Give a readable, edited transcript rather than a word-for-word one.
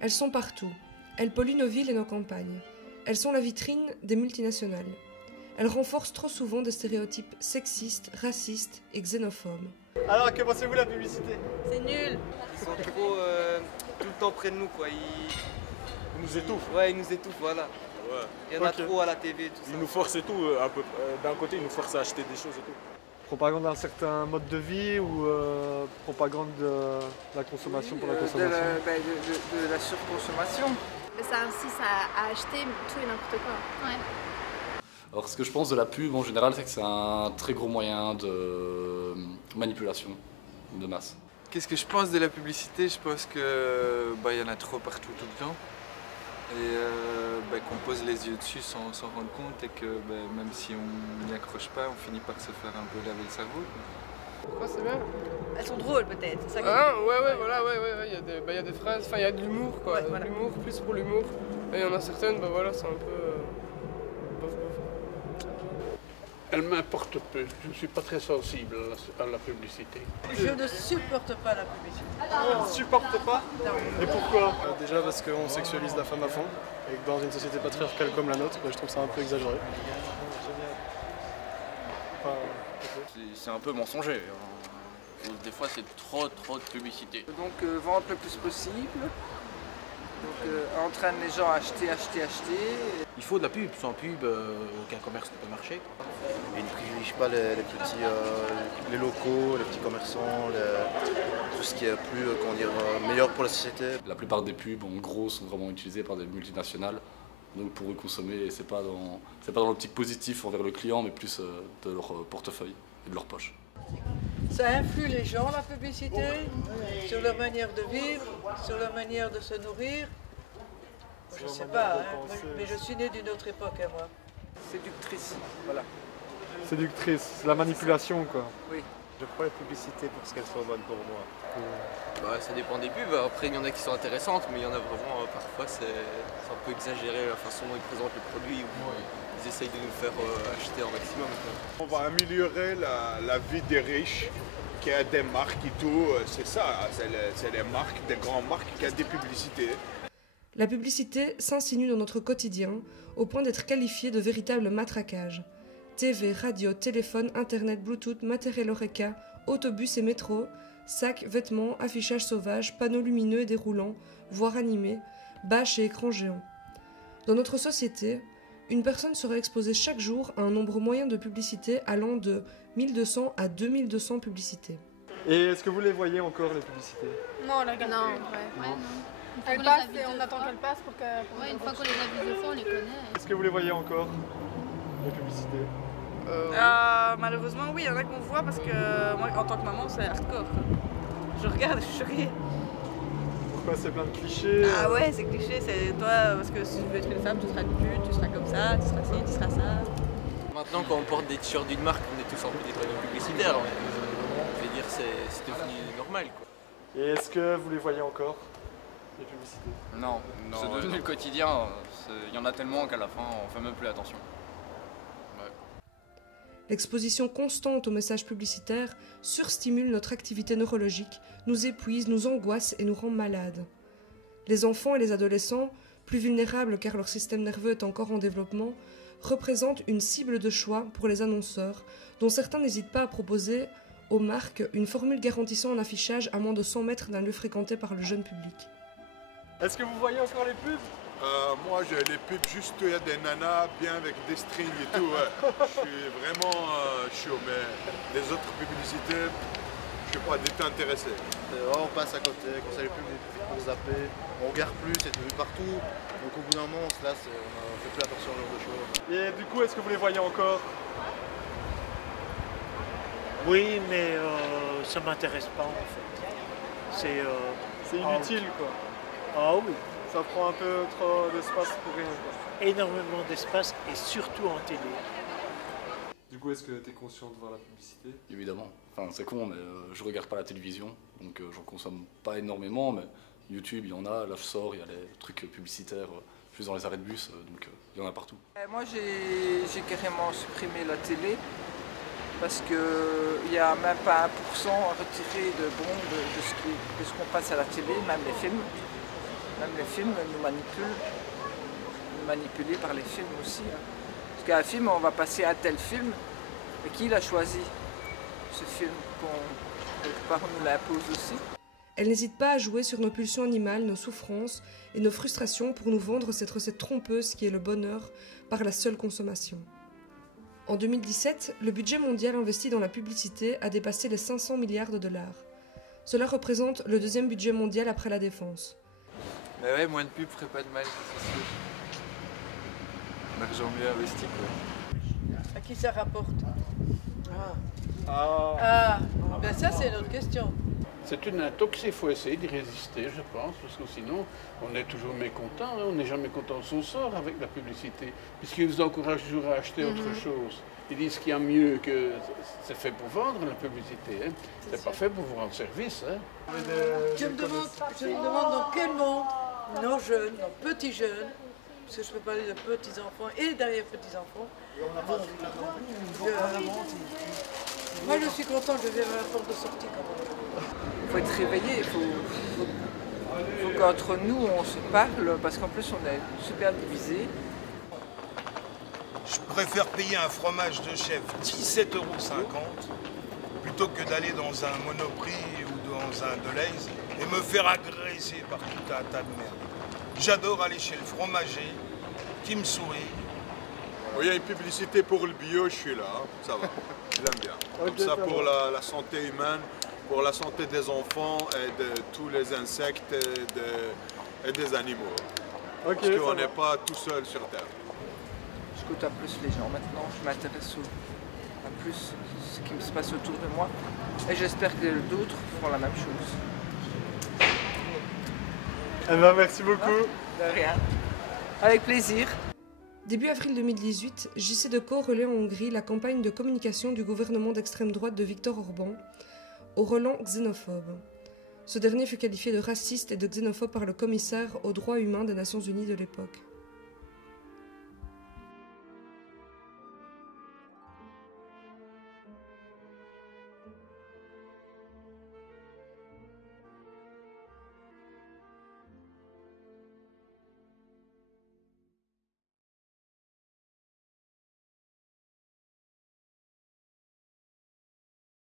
Elles sont partout. Elles polluent nos villes et nos campagnes. Elles sont la vitrine des multinationales. Elles renforcent trop souvent des stéréotypes sexistes, racistes et xénophobes. Alors, que pensez-vous de la publicité? C'est nul. Ils sont trop tout le temps près de nous, quoi. Ils nous étouffent. Ouais, ils nous étouffent, voilà. Ouais. Il y en a trop à la TV, tout ça. Ils nous forcent et tout, un peu. D'un côté, ils nous forcent à acheter des choses et tout. Propagande d'un certain mode de vie ou propagande de la consommation pour la consommation? De la surconsommation. Mais ça incite à acheter tout et n'importe quoi. Ouais. Alors ce que je pense de la pub en général, c'est que c'est un très gros moyen de manipulation de masse. Qu'est-ce que je pense de la publicité? Je pense que y en a trop partout tout le temps. Et qu'on pose les yeux dessus sans s'en rendre compte et que même si on n'y accroche pas, on finit par se faire un peu laver le cerveau. Pourquoi c'est bien? Elles sont drôles peut-être. Il y a des phrases, il y a de l'humour quoi. Ouais, voilà. L'humour, plus pour l'humour. Et il y en a certaines, c'est un peu... bof. Elle m'importe peu, je ne suis pas très sensible à la publicité. Je ne supporte pas la publicité. On ne supporte pas? Non. Et pourquoi? Déjà parce qu'on sexualise la femme à fond, et que dans une société patriarcale comme la nôtre, je trouve ça un peu exagéré. C'est un peu mensonger. Des fois c'est trop de publicité. Donc vendre le plus possible. Donc entraîne les gens à acheter. Il faut de la pub, sans pub aucun commerce ne peut marcher. Ils ne privilégient pas les petits, les locaux, les petits commerçants, tout ce qui est plus meilleur pour la société. La plupart des pubs en gros sont vraiment utilisées par des multinationales. Donc pour eux consommer, c'est pas dans l'optique positive envers le client, mais plus de leur portefeuille et de leur poche. Ça influe les gens, la publicité, sur leur manière de vivre, sur leur manière de se nourrir. Je sais pas, mais je suis née d'une autre époque à moi. Séductrice, voilà. Séductrice, c'est la manipulation quoi. Oui. Je prends la publicité pour ce qu'elles sont bonnes pour moi. Ça dépend des pubs. Après, il y en a qui sont intéressantes, mais il y en a vraiment, parfois, c'est un peu exagéré la façon dont ils présentent les produits. Ils essayent de nous faire acheter un maximum. On va améliorer la vie des riches, qui a des marques et tout. C'est ça, c'est les marques, des grandes marques qui ont des publicités. La publicité s'insinue dans notre quotidien, au point d'être qualifiée de véritable matraquage. TV, radio, téléphone, internet, bluetooth, matériel Horeca, autobus et métro, sacs, vêtements, affichage sauvage, panneaux lumineux et déroulants, voire animés, bâches et écrans géants. Dans notre société, une personne serait exposée chaque jour à un nombre moyen de publicités allant de 1200 à 2200 publicités. Et est-ce que vous les voyez encore les publicités? Non, on la regarde plus. Non. Elle passe et on attend qu'elle passe pour que... Ouais, une fois qu'on les a vues deux fois, on les connaît. Est-ce que vous les voyez encore, les publicités? Malheureusement, oui, il y en a qu'on voit parce que moi, en tant que maman, c'est hardcore. Je regarde, je ris. Pourquoi c'est plein de clichés? Ah ouais, c'est cliché, c'est toi, parce que si tu veux être une femme, tu seras une pute, tu seras comme ça, tu seras ci, tu seras ça. Maintenant, quand on porte des t-shirts d'une marque, on est tous un peu des panneaux publicitaires. Je veux dire, c'est devenu normal, quoi. Et est-ce que vous les voyez encore, les publicités? Non, c'est devenu le quotidien. Il y en a tellement qu'à la fin, on fait même plus attention. L'exposition constante aux messages publicitaires surstimule notre activité neurologique, nous épuise, nous angoisse et nous rend malades. Les enfants et les adolescents, plus vulnérables car leur système nerveux est encore en développement, représentent une cible de choix pour les annonceurs, dont certains n'hésitent pas à proposer aux marques une formule garantissant un affichage à moins de 100 mètres d'un lieu fréquenté par le jeune public. Est-ce que vous voyez encore les pubs? Moi j'ai les pubs, juste il y a des nanas bien avec des strings et tout. Ouais. Je suis vraiment chaud, mais les autres publicités, je suis pas du tout intéressé. On passe à côté, quand ça les pubs pour zapper, on regarde plus, c'est devenu partout. Donc au bout d'un moment on se lasse, on fait plus attention à ce genre de choses. Et du coup, est-ce que vous les voyez encore? Oui, mais ça m'intéresse pas en fait. C'est inutile quoi. Ah oui. Ça prend un peu trop d'espace pour rien quoi. Énormément d'espace et surtout en télé. Du coup, est-ce que tu es conscient de voir la publicité? Évidemment. Enfin, c'est con, mais je regarde pas la télévision, donc j'en consomme pas énormément, mais YouTube, il y en a, là je sors, il y a les trucs publicitaires, juste dans les arrêts de bus, donc il y en a partout. Moi, j'ai carrément supprimé la télé parce qu'il n'y a même pas 1% à retirer de ce qu'on passe à la télé, même les films. Même les films nous manipulés par les films aussi. Hein. Parce qu'un film, on va passer à tel film, et qui l'a choisi, ce film, quelque part on nous l'impose aussi. Elle n'hésite pas à jouer sur nos pulsions animales, nos souffrances et nos frustrations pour nous vendre cette recette trompeuse qui est le bonheur par la seule consommation. En 2017, le budget mondial investi dans la publicité a dépassé les 500 milliards de dollars. Cela représente le deuxième budget mondial après la défense. Mais ouais, moins de pub ferait pas de mal, c'est sûr. L'argent mieux investi, quoi. À qui ça rapporte? Ah, ben ça c'est une autre question. C'est une intox, il faut essayer d'y résister, je pense, parce que sinon, on est toujours mécontent, hein, on n'est jamais content de son sort avec la publicité, puisqu'ils vous encouragent toujours à acheter autre chose. Ils disent qu'il y a mieux que... C'est fait pour vendre, la publicité, hein. C'est pas fait pour vous rendre service. Hein. Je me demande dans quel monde nos jeunes, nos petits jeunes, parce que je peux parler de petits-enfants et d'arrière-petits-enfants, vont vivre. Moi je suis contente, je vais à la porte de sortie quand même. Il faut être réveillé, il faut qu'entre nous on se parle, parce qu'en plus on est super divisés. Je préfère payer un fromage de chèvre 17,50 € plutôt que d'aller dans un Monoprix ou dans un Delhaize et me faire agresser par tout un tas de merde. J'adore aller chez le fromager qui me sourit. Il y a une publicité pour le bio, je suis là, hein. Ça va, j'aime bien. Comme ça pour la santé humaine, pour la santé des enfants et de tous les insectes et des animaux. Parce qu'on n'est pas tout seul sur Terre. J'écoute un plus les gens maintenant, je m'intéresse à plus ce qui se passe autour de moi et j'espère que d'autres feront la même chose. Eh ben, merci beaucoup. De rien. Avec plaisir. Début avril 2018, JC Decaux relaie en Hongrie la campagne de communication du gouvernement d'extrême droite de Viktor Orban au relent xénophobe. Ce dernier fut qualifié de raciste et de xénophobe par le commissaire aux droits humains des Nations Unies de l'époque.